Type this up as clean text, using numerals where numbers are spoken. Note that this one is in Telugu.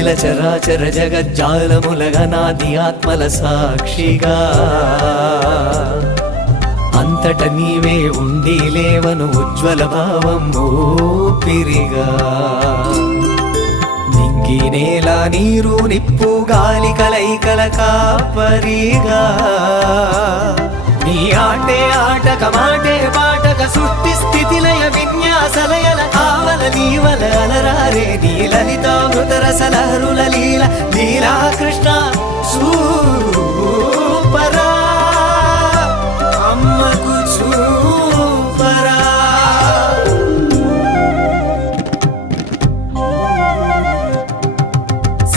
అఖిల చరాచర జగజ్జాలములగనాది ఆత్మల సాక్షిగా అంతట నీవే ఉండి లేవను ఉజ్వల భావం ఊపిరిగా నింగి నేల నీరు నిప్పు గాలి కలైకల కాపరిగా నీ ఆటే ఆటక మాటే పాటక సృష్టి స్థితి లయ విన్యాసలయల ఆవల నీవల అలరారే నీ లలితామృత రసలహరుల లీల లీలా కృష్ణ